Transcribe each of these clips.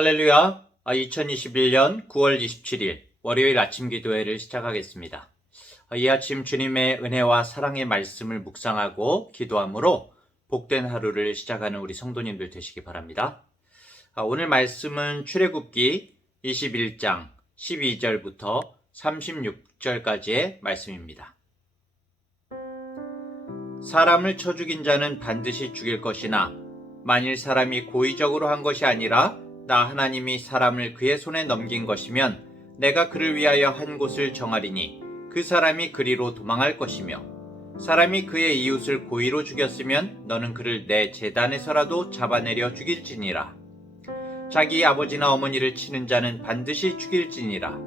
할렐루야. 2021년 9월 27일 월요일 아침 기도회를 시작하겠습니다. 이 아침 주님의 은혜와 사랑의 말씀을 묵상하고 기도함으로 복된 하루를 시작하는 우리 성도님들 되시기 바랍니다. 오늘 말씀은 출애굽기 21장 12절부터 36절까지의 말씀입니다. 사람을 쳐 죽인 자는 반드시 죽일 것이나 만일 사람이 고의적으로 한 것이 아니라 나 하나님이 사람을 그의 손에 넘긴 것이면 내가 그를 위하여 한 곳을 정하리니 그 사람이 그리로 도망할 것이며 사람이 그의 이웃을 고의로 죽였으면 너는 그를 내 제단에서라도 잡아내려 죽일지니라. 자기 아버지나 어머니를 치는 자는 반드시 죽일지니라.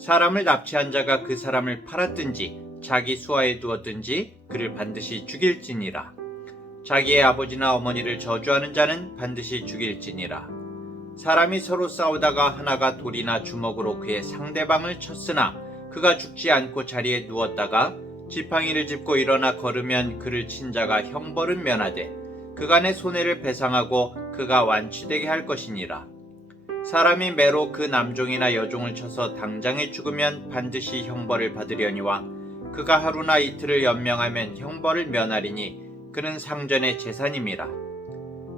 사람을 납치한 자가 그 사람을 팔았든지 자기 수하에 두었든지 그를 반드시 죽일지니라. 자기의 아버지나 어머니를 저주하는 자는 반드시 죽일지니라. 사람이 서로 싸우다가 하나가 돌이나 주먹으로 그의 상대방을 쳤으나 그가 죽지 않고 자리에 누웠다가 지팡이를 짚고 일어나 걸으면 그를 친 자가 형벌은 면하되 그간의 손해를 배상하고 그가 완치되게 할 것이니라. 사람이 매로 그 남종이나 여종을 쳐서 당장에 죽으면 반드시 형벌을 받으려니와 그가 하루나 이틀을 연명하면 형벌을 면하리니 그는 상전의 재산임이라.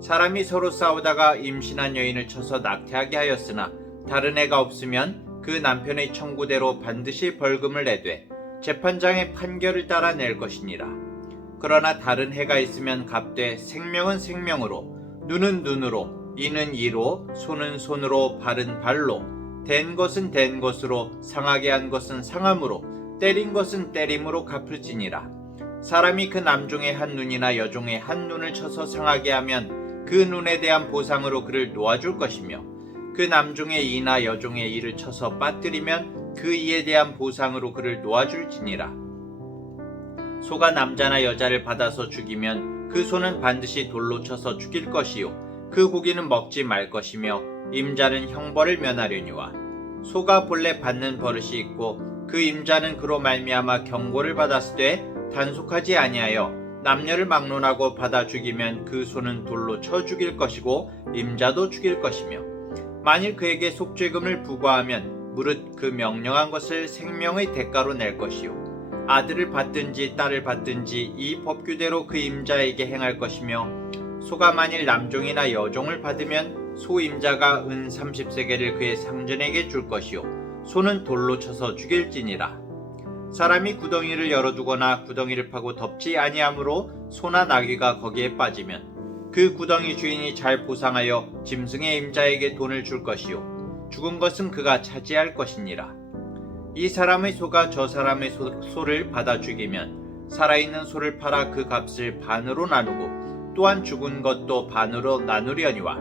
사람이 서로 싸우다가 임신한 여인을 쳐서 낙태하게 하였으나 다른 애가 없으면 그 남편의 청구대로 반드시 벌금을 내되 재판장의 판결을 따라 낼 것이니라. 그러나 다른 해가 있으면 갚되 생명은 생명으로, 눈은 눈으로, 이는 이로, 손은 손으로, 발은 발로, 된 것은 된 것으로, 상하게 한 것은 상함으로, 때린 것은 때림으로 갚을지니라. 사람이 그 남종의 한 눈이나 여종의 한 눈을 쳐서 상하게 하면 그 눈에 대한 보상으로 그를 놓아줄 것이며 그 남종의 이나 여종의 이를 쳐서 빠뜨리면 그 이에 대한 보상으로 그를 놓아줄지니라. 소가 남자나 여자를 받아서 죽이면 그 소는 반드시 돌로 쳐서 죽일 것이요 그 고기는 먹지 말 것이며 임자는 형벌을 면하려니와 소가 본래 받는 버릇이 있고 그 임자는 그로 말미암아 경고를 받았으되 단속하지 아니하여 남녀를 막론하고 받아 죽이면 그 소는 돌로 쳐 죽일 것이고 임자도 죽일 것이며 만일 그에게 속죄금을 부과하면 무릇 그 명령한 것을 생명의 대가로 낼 것이요 아들을 받든지 딸을 받든지 이 법규대로 그 임자에게 행할 것이며 소가 만일 남종이나 여종을 받으면 소 임자가 은 30세겔을 그의 상전에게 줄 것이요 소는 돌로 쳐서 죽일지니라. 사람이 구덩이를 열어두거나 구덩이를 파고 덮지 아니하므로 소나 나귀가 거기에 빠지면 그 구덩이 주인이 잘 보상하여 짐승의 임자에게 돈을 줄 것이요 죽은 것은 그가 차지할 것이니라. 이 사람의 소가 저 사람의 소를 받아 죽이면 살아있는 소를 팔아 그 값을 반으로 나누고 또한 죽은 것도 반으로 나누려니와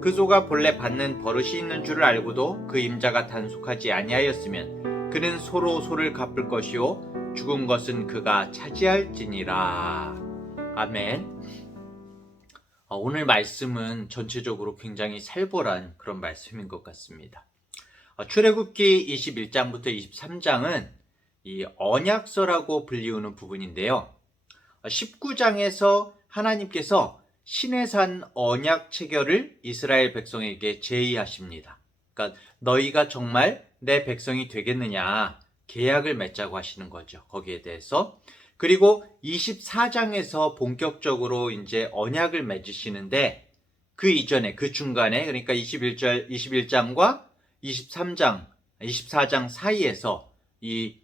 그 소가 본래 받는 버릇이 있는 줄을 알고도 그 임자가 단속하지 아니하였으면 그는 소로 소를 갚을 것이요 죽은 것은 그가 차지할지니라. 아멘. 오늘 말씀은 전체적으로 굉장히 살벌한 그런 말씀인 것 같습니다. 출애굽기 21장부터 23장은 이 언약서라고 불리우는 부분인데요. 19장에서 하나님께서 시내산 언약 체결을 이스라엘 백성에게 제의하십니다. 그러니까 너희가 정말 내 백성이 되겠느냐 계약을 맺자고 하시는 거죠. 거기에 대해서. 그리고 24장에서 본격적으로 이제 언약을 맺으시는데 그 이전에 그 중간에 그러니까 21장과 23장, 24장 사이에서 이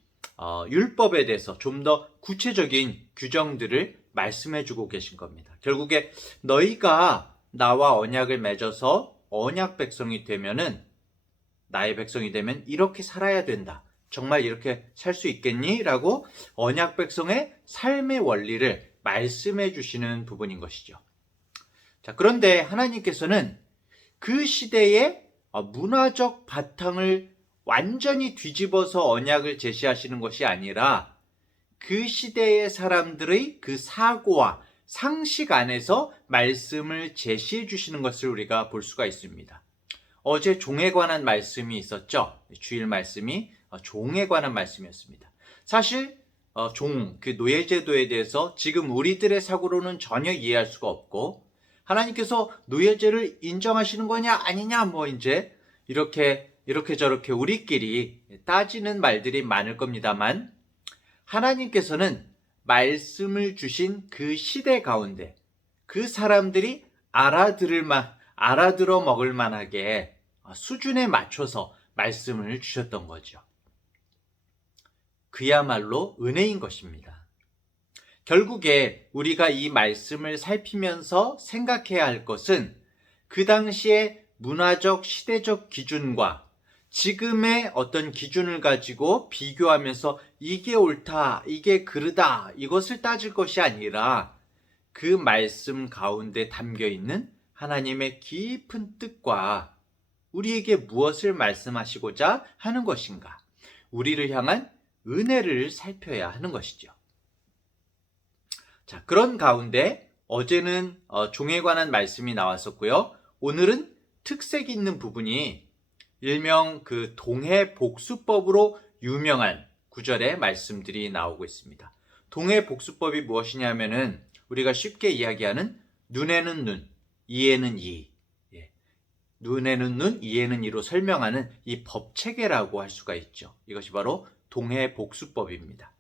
율법에 대해서 좀 더 구체적인 규정들을 말씀해 주고 계신 겁니다. 결국에 너희가 나와 언약을 맺어서 언약 백성이 되면은 나의 백성이 되면 이렇게 살아야 된다. 정말 이렇게 살 수 있겠니? 라고 언약 백성의 삶의 원리를 말씀해 주시는 부분인 것이죠. 자, 그런데 하나님께서는 그 시대의 문화적 바탕을 완전히 뒤집어서 언약을 제시하시는 것이 아니라 그 시대의 사람들의 그 사고와 상식 안에서 말씀을 제시해 주시는 것을 우리가 볼 수가 있습니다. 어제 종에 관한 말씀이 있었죠. 주일 말씀이 종에 관한 말씀이었습니다. 사실 그 노예제도에 대해서 지금 우리들의 사고로는 전혀 이해할 수가 없고 하나님께서 노예제를 인정하시는 거냐 아니냐 뭐 이제 이렇게 저렇게 우리끼리 따지는 말들이 많을 겁니다만, 하나님께서는 말씀을 주신 그 시대 가운데 그 사람들이 알아들어 먹을 만하게 수준에 맞춰서 말씀을 주셨던 거죠. 그야말로 은혜인 것입니다. 결국에 우리가 이 말씀을 살피면서 생각해야 할 것은 그 당시의 문화적, 시대적 기준과 지금의 어떤 기준을 가지고 비교하면서 이게 옳다, 이게 그르다, 이것을 따질 것이 아니라 그 말씀 가운데 담겨 있는 하나님의 깊은 뜻과 우리에게 무엇을 말씀하시고자 하는 것인가, 우리를 향한 은혜를 살펴야 하는 것이죠. 자, 그런 가운데 어제는 종에 관한 말씀이 나왔었고요. 오늘은 특색 있는 부분이 일명 그 동해복수법으로 유명한 구절의 말씀들이 나오고 있습니다. 동해복수법이 무엇이냐면은 우리가 쉽게 이야기하는 눈에는 눈, 이에는 이, 눈에는 눈, 이에는 이로 설명하는 이 법체계라고 할 수가 있죠. 이것이 바로 동해복수법입니다.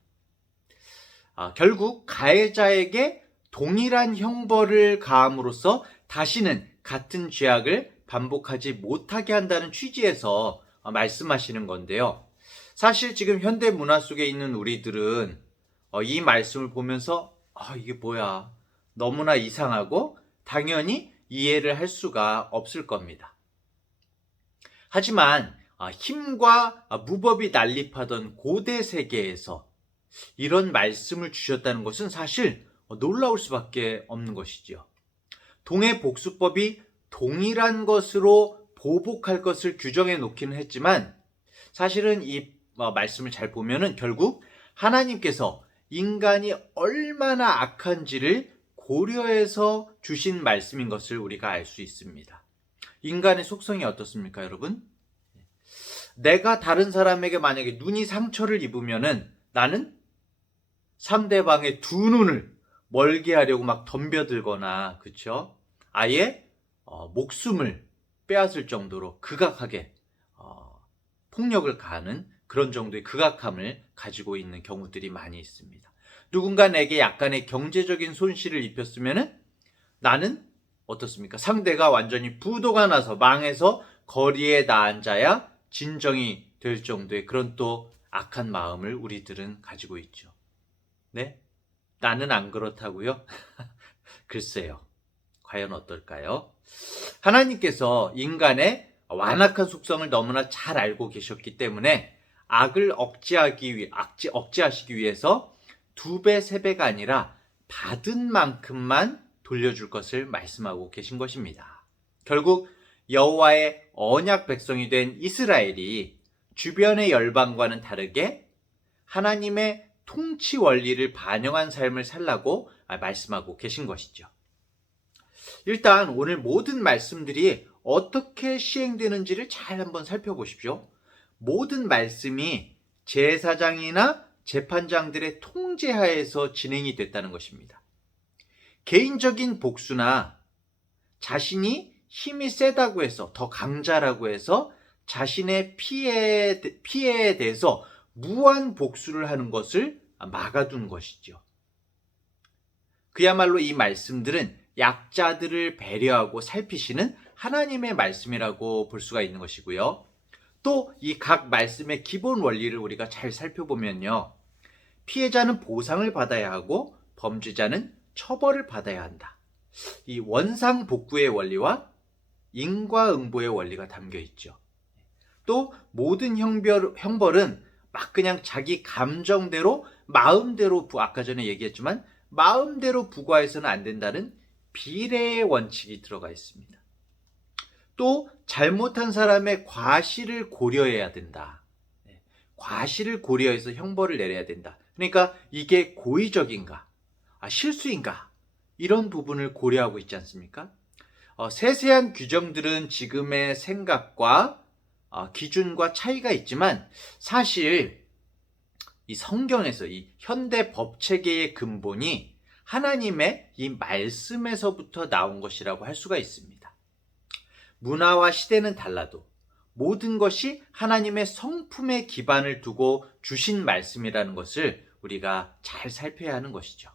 결국 가해자에게 동일한 형벌을 가함으로써 다시는 같은 죄악을 반복하지 못하게 한다는 취지에서 말씀하시는 건데요. 사실 지금 현대 문화 속에 있는 우리들은 이 말씀을 보면서 이게 뭐야, 너무나 이상하고 당연히 이해를 할 수가 없을 겁니다. 하지만 힘과 무법이 난립하던 고대 세계에서 이런 말씀을 주셨다는 것은 사실 놀라울 수밖에 없는 것이죠. 동해복수법이 동일한 것으로 보복할 것을 규정해 놓기는 했지만, 사실은 이 말씀을 잘 보면은 결국 하나님께서 인간이 얼마나 악한지를 고려해서 주신 말씀인 것을 우리가 알 수 있습니다. 인간의 속성이 어떻습니까, 여러분? 내가 다른 사람에게 만약에 눈이 상처를 입으면은 나는 상대방의 두 눈을 멀게 하려고 막 덤벼들거나, 그쵸? 아예 목숨을 빼앗을 정도로 극악하게 폭력을 가하는 그런 정도의 극악함을 가지고 있는 경우들이 많이 있습니다. 누군가 내게 약간의 경제적인 손실을 입혔으면은 나는 어떻습니까? 상대가 완전히 부도가 나서 망해서 거리에 나앉아야 진정이 될 정도의 그런 또 악한 마음을 우리들은 가지고 있죠. 네? 나는 안 그렇다고요? 글쎄요. 과연 어떨까요? 하나님께서 인간의 완악한 속성을 너무나 잘 알고 계셨기 때문에 악을 억제하시기 위해서 2배, 3배가 아니라 받은 만큼만 돌려줄 것을 말씀하고 계신 것입니다. 결국 여호와의 언약 백성이 된 이스라엘이 주변의 열방과는 다르게 하나님의 통치 원리를 반영한 삶을 살라고 말씀하고 계신 것이죠. 일단 오늘 모든 말씀들이 어떻게 시행되는지를 잘 한번 살펴보십시오. 모든 말씀이 제사장이나 재판장들의 통제하에서 진행이 됐다는 것입니다. 개인적인 복수나 자신이 힘이 세다고 해서, 더 강자라고 해서 자신의 피해에 대해서 무한 복수를 하는 것을 막아둔 것이죠. 그야말로 이 말씀들은 약자들을 배려하고 살피시는 하나님의 말씀이라고 볼 수가 있는 것이고요. 또 이 각 말씀의 기본 원리를 우리가 잘 살펴보면요. 피해자는 보상을 받아야 하고 범죄자는 처벌을 받아야 한다. 이 원상복구의 원리와 인과응보의 원리가 담겨 있죠. 또 모든 형벌은 막 그냥 자기 감정대로 마음대로 아까 전에 얘기했지만 마음대로 부과해서는 안 된다는 비례의 원칙이 들어가 있습니다. 또 잘못한 사람의 과실을 고려해야 된다. 과실을 고려해서 형벌을 내려야 된다. 그러니까 이게 고의적인가, 실수인가, 이런 부분을 고려하고 있지 않습니까? 세세한 규정들은 지금의 생각과 기준과 차이가 있지만 사실 이 성경에서 이 현대 법 체계의 근본이 하나님의 이 말씀에서부터 나온 것이라고 할 수가 있습니다. 문화와 시대는 달라도 모든 것이 하나님의 성품에 기반을 두고 주신 말씀이라는 것을 우리가 잘 살펴야 하는 것이죠.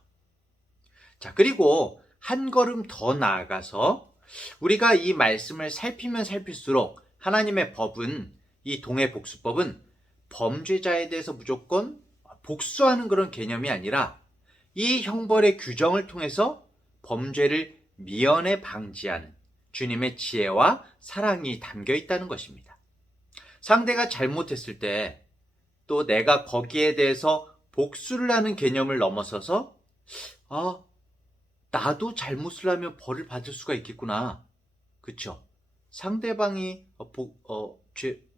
자, 그리고 한 걸음 더 나아가서 우리가 이 말씀을 살피면 살필수록 하나님의 법은, 이 동해복수법은 범죄자에 대해서 무조건 복수하는 그런 개념이 아니라 이 형벌의 규정을 통해서 범죄를 미연에 방지하는 주님의 지혜와 사랑이 담겨 있다는 것입니다. 상대가 잘못했을 때 또 내가 거기에 대해서 복수를 하는 개념을 넘어서서 나도 잘못을 하면 벌을 받을 수가 있겠구나. 그쵸? 상대방이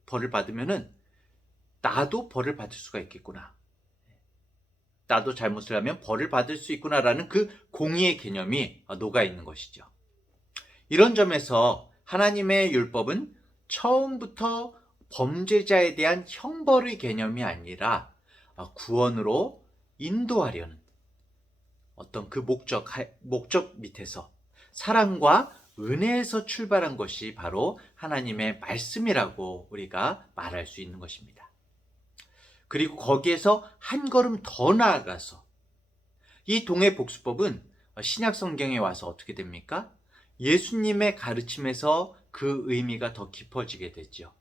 벌을 받으면은 나도 벌을 받을 수가 있겠구나. 나도 잘못을 하면 벌을 받을 수 있구나라는 그 공의의 개념이 녹아 있는 것이죠. 이런 점에서 하나님의 율법은 처음부터 범죄자에 대한 형벌의 개념이 아니라 구원으로 인도하려는 어떤 그 목적 밑에서 사랑과 은혜에서 출발한 것이 바로 하나님의 말씀이라고 우리가 말할 수 있는 것입니다. 그리고 거기에서 한 걸음 더 나아가서 이 동해복수법은 신약 성경에 와서 어떻게 됩니까? 예수님의 가르침에서 그 의미가 더 깊어지게 되죠.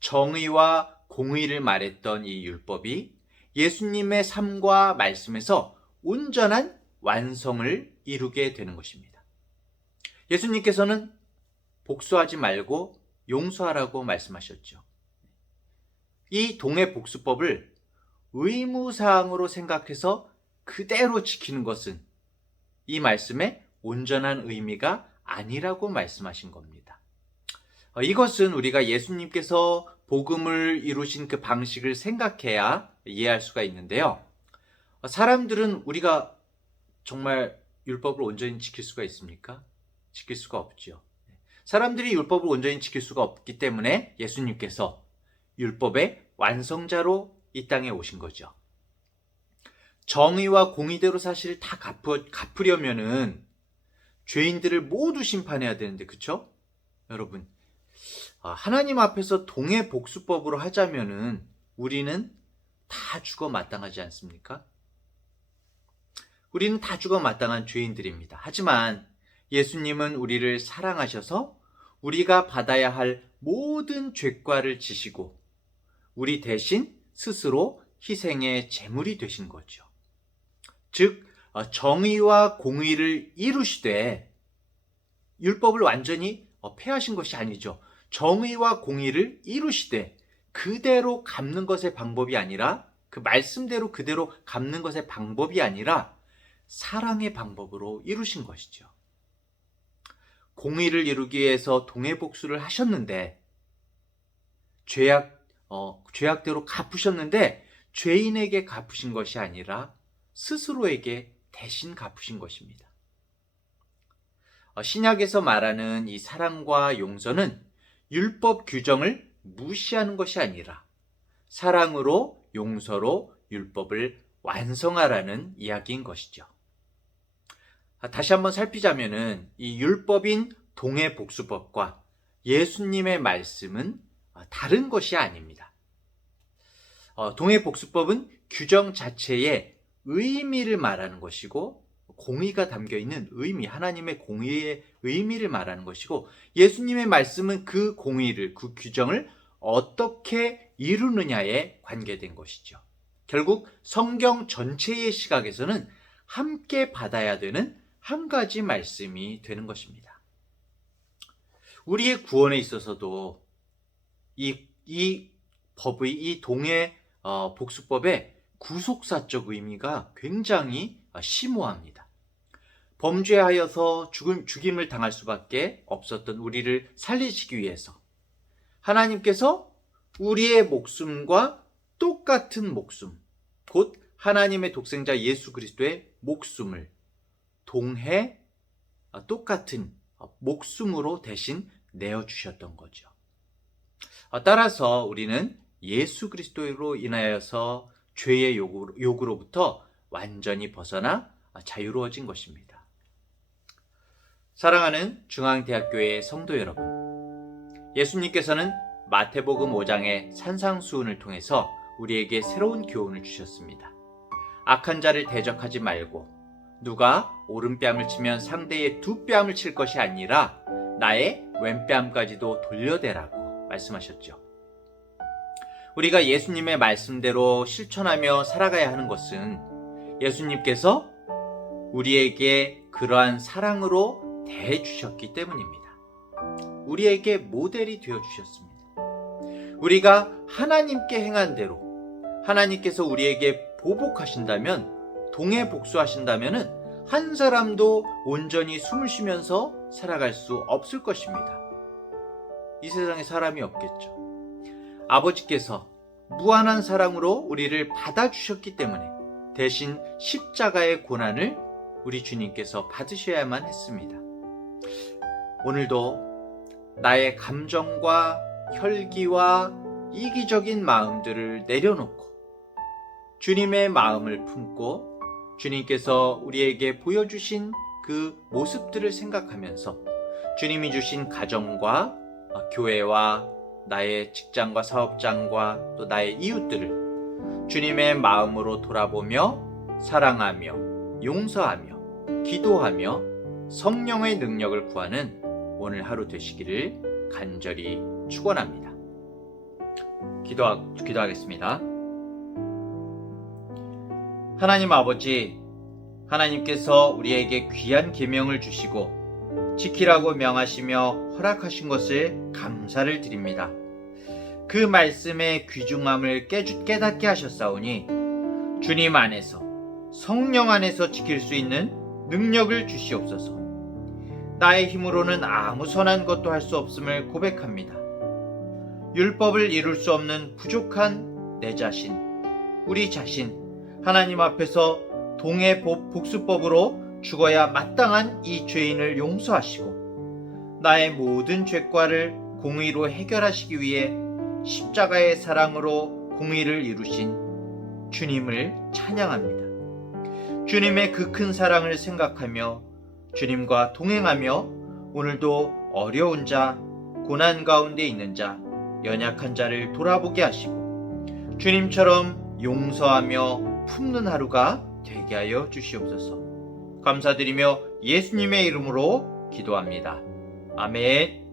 정의와 공의를 말했던 이 율법이 예수님의 삶과 말씀에서 온전한 완성을 이루게 되는 것입니다. 예수님께서는 복수하지 말고 용서하라고 말씀하셨죠. 이 동해복수법을 의무사항으로 생각해서 그대로 지키는 것은 이 말씀의 온전한 의미가 아니라고 말씀하신 겁니다. 이것은 우리가 예수님께서 복음을 이루신 그 방식을 생각해야 이해할 수가 있는데요. 사람들은 우리가 정말 율법을 온전히 지킬 수가 있습니까? 지킬 수가 없죠. 사람들이 율법을 온전히 지킬 수가 없기 때문에 예수님께서 율법의 완성자로 이 땅에 오신 거죠. 정의와 공의대로 사실 다 갚으려면은 죄인들을 모두 심판해야 되는데, 그쵸? 여러분, 하나님 앞에서 동해복수법으로 하자면은 우리는 다 죽어 마땅하지 않습니까? 우리는 다 죽어 마땅한 죄인들입니다. 하지만 예수님은 우리를 사랑하셔서 우리가 받아야 할 모든 죄과를 지시고 우리 대신 스스로 희생의 제물이 되신 거죠. 즉 정의와 공의를 이루시되 율법을 완전히 폐하신 것이 아니죠. 정의와 공의를 이루시되 그대로 갚는 것의 방법이 아니라, 그 말씀대로 그대로 갚는 것의 방법이 아니라 사랑의 방법으로 이루신 것이죠. 공의를 이루기 위해서 동해복수를 하셨는데 죄악대로 갚으셨는데 죄인에게 갚으신 것이 아니라 스스로에게 대신 갚으신 것입니다. 신약에서 말하는 이 사랑과 용서는 율법 규정을 무시하는 것이 아니라 사랑으로 용서로 율법을 완성하라는 이야기인 것이죠. 다시 한번 살피자면은 이 율법인 동해복수법과 예수님의 말씀은 다른 것이 아닙니다. 동해복수법은 규정 자체의 의미를 말하는 것이고 공의가 담겨있는 의미, 하나님의 공의의 의미를 말하는 것이고 예수님의 말씀은 그 공의를, 그 규정을 어떻게 이루느냐에 관계된 것이죠. 결국 성경 전체의 시각에서는 함께 받아야 되는 한 가지 말씀이 되는 것입니다. 우리의 구원에 있어서도 이 법의, 이 동해 복수법의 구속사적 의미가 굉장히 심오합니다. 범죄하여서 죽임을 당할 수밖에 없었던 우리를 살리시기 위해서 하나님께서 우리의 목숨과 똑같은 목숨, 곧 하나님의 독생자 예수 그리스도의 목숨을 동해 똑같은 목숨으로 대신 내어주셨던 거죠. 따라서 우리는 예수 그리스도로 인하여서 죄의 요구로부터 완전히 벗어나 자유로워진 것입니다. 사랑하는 중앙대학교의 성도 여러분, 예수님께서는 마태복음 5장의 산상수훈을 통해서 우리에게 새로운 교훈을 주셨습니다. 악한 자를 대적하지 말고 누가 오른뺨을 치면 상대의 두 뺨을 칠 것이 아니라 나의 왼뺨까지도 돌려대라고 말씀하셨죠. 우리가 예수님의 말씀대로 실천하며 살아가야 하는 것은 예수님께서 우리에게 그러한 사랑으로 대해주셨기 때문입니다. 우리에게 모델이 되어주셨습니다. 우리가 하나님께 행한 대로 하나님께서 우리에게 보복하신다면, 동해복수하신다면 한 사람도 온전히 숨을 쉬면서 살아갈 수 없을 것입니다. 이 세상에 사람이 없겠죠. 아버지께서 무한한 사랑으로 우리를 받아주셨기 때문에 대신 십자가의 고난을 우리 주님께서 받으셔야만 했습니다. 오늘도 나의 감정과 혈기와 이기적인 마음들을 내려놓고 주님의 마음을 품고 주님께서 우리에게 보여주신 그 모습들을 생각하면서 주님이 주신 가정과 교회와 나의 직장과 사업장과 또 나의 이웃들을 주님의 마음으로 돌아보며 사랑하며 용서하며 기도하며 성령의 능력을 구하는 오늘 하루 되시기를 간절히 축원합니다. 기도하겠습니다. 하나님 아버지, 하나님께서 우리에게 귀한 계명을 주시고 지키라고 명하시며 허락하신 것을 감사를 드립니다. 그 말씀의 귀중함을 깨닫게 하셨사오니 주님 안에서, 성령 안에서 지킬 수 있는 능력을 주시옵소서. 나의 힘으로는 아무 선한 것도 할 수 없음을 고백합니다. 율법을 이룰 수 없는 부족한 내 자신, 우리 자신, 하나님 앞에서 동해복수법으로 죽어야 마땅한 이 죄인을 용서하시고 나의 모든 죄과를 공의로 해결하시기 위해 십자가의 사랑으로 공의를 이루신 주님을 찬양합니다. 주님의 그 큰 사랑을 생각하며 주님과 동행하며 오늘도 어려운 자, 고난 가운데 있는 자, 연약한 자를 돌아보게 하시고 주님처럼 용서하며 품는 하루가 되게 하여 주시옵소서. 감사드리며 예수님의 이름으로 기도합니다. 아멘.